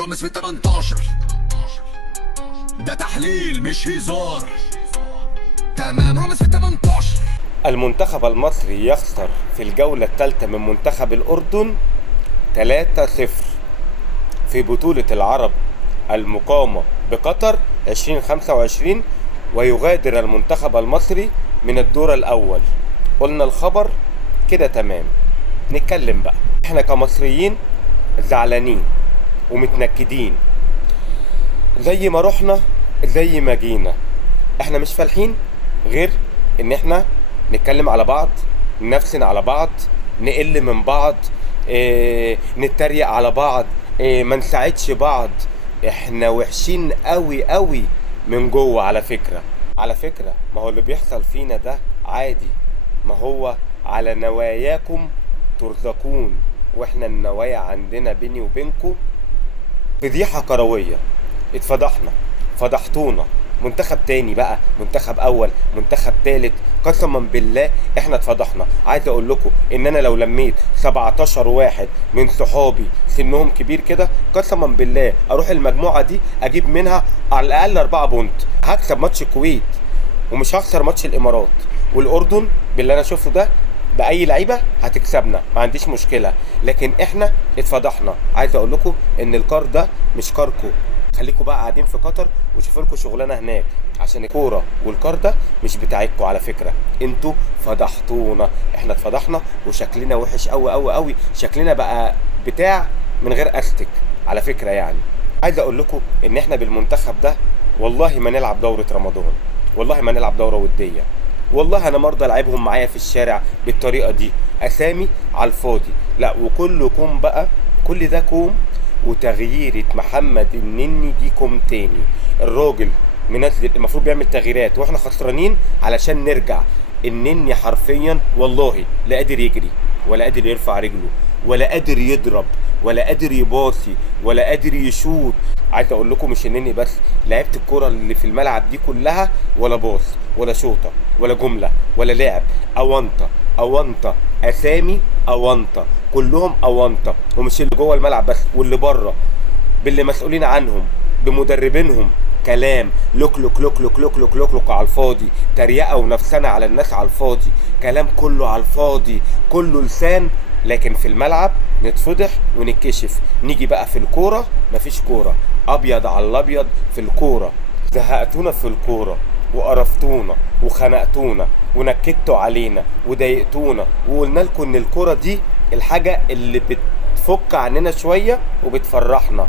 رامز في 18 ده تحليل مش هزار. تمام رامز في 18. المنتخب المصري يخسر في الجولة الثالثة من منتخب الأردن 3-0 في بطولة العرب المقامة بقطر 2025، ويغادر المنتخب المصري من الدور الأول. قلنا الخبر كده تمام. نتكلم بقى، احنا كمصريين زعلانين ومتنكدين، زي ما رحنا زي ما جينا. احنا مش فالحين غير ان احنا نتكلم على بعض، نفسن على بعض، نقل من بعض، نتريق على بعض، ما نساعدش بعض. احنا وحشين قوي قوي من جوه. على فكرة ما هو اللي بيحصل فينا ده عادي، ما هو على نواياكم ترزقون، واحنا النوايا عندنا بيني وبينكم فضيحة كروية. اتفضحنا، فضحتونا. منتخب تاني بقى، منتخب اول، منتخب تالت، قسما بالله احنا اتفضحنا. عايز اقول لكم ان انا لو لميت 17 واحد من صحابي سنهم كبير كده، قسما بالله اروح المجموعة دي اجيب منها على الاقل 4 بونت. هكسب ماتش الكويت ومش هخسر ماتش الامارات والاردن. باللي انا شفته ده باي لعيبه هتكسبنا، ما عنديش مشكله، لكن احنا اتفضحنا. عايز اقول لكم ان الكار ده مش كاركو. خليكم بقى قاعدين في قطر وشوفوا لكم شغلانه هناك، عشان الكوره والكار ده مش بتاعتكم. على فكره انتوا فضحتونا، احنا اتفضحنا وشكلنا وحش قوي قوي قوي. شكلنا بقى بتاع من غير استك على فكره. يعني عايز اقول لكم ان احنا بالمنتخب ده والله ما نلعب دوره رمضان، والله ما نلعب دوره وديه، والله انا مرضى العبهم معايا في الشارع بالطريقه دي، اسامي على الفاضي. لا، وكلكم بقى كل ده كوم، وتغييرة محمد النني دي كوم تاني. الراجل منزل المفروض بيعمل تغييرات واحنا خسرانين علشان نرجع. النني حرفيا والله لا قادر يجري، ولا قادر يرفع رجله، ولا قادر يضرب، ولا قادر يباصي، ولا قادر يشوط. عايز اقول لكم مش النني بس، لعيبه الكوره اللي في الملعب دي كلها ولا باص ولا شوطه ولا جمله ولا لعب. اونطه اسامي اونطه، كلهم اونطه. ومش اللي جوه الملعب بس، واللي بره باللي مسؤولين عنهم بمدربينهم. كلام لوك لوك لوك لوك لوك لوك لوك لوك على الفاضي، تريقه ونفسنا على الناس على الفاضي، كلام كله على الفاضي، كله لسان. لكن في الملعب نتفضح ونتكشف. نيجي بقى في الكوره مفيش كوره، ابيض على الابيض في الكوره. زهقتونا في الكوره وقرفتونا وخنقتونا ونكدتوا علينا وضايقتونا، وقلنا لكم ان الكوره دي الحاجه اللي بتفك عننا شويه وبتفرحنا.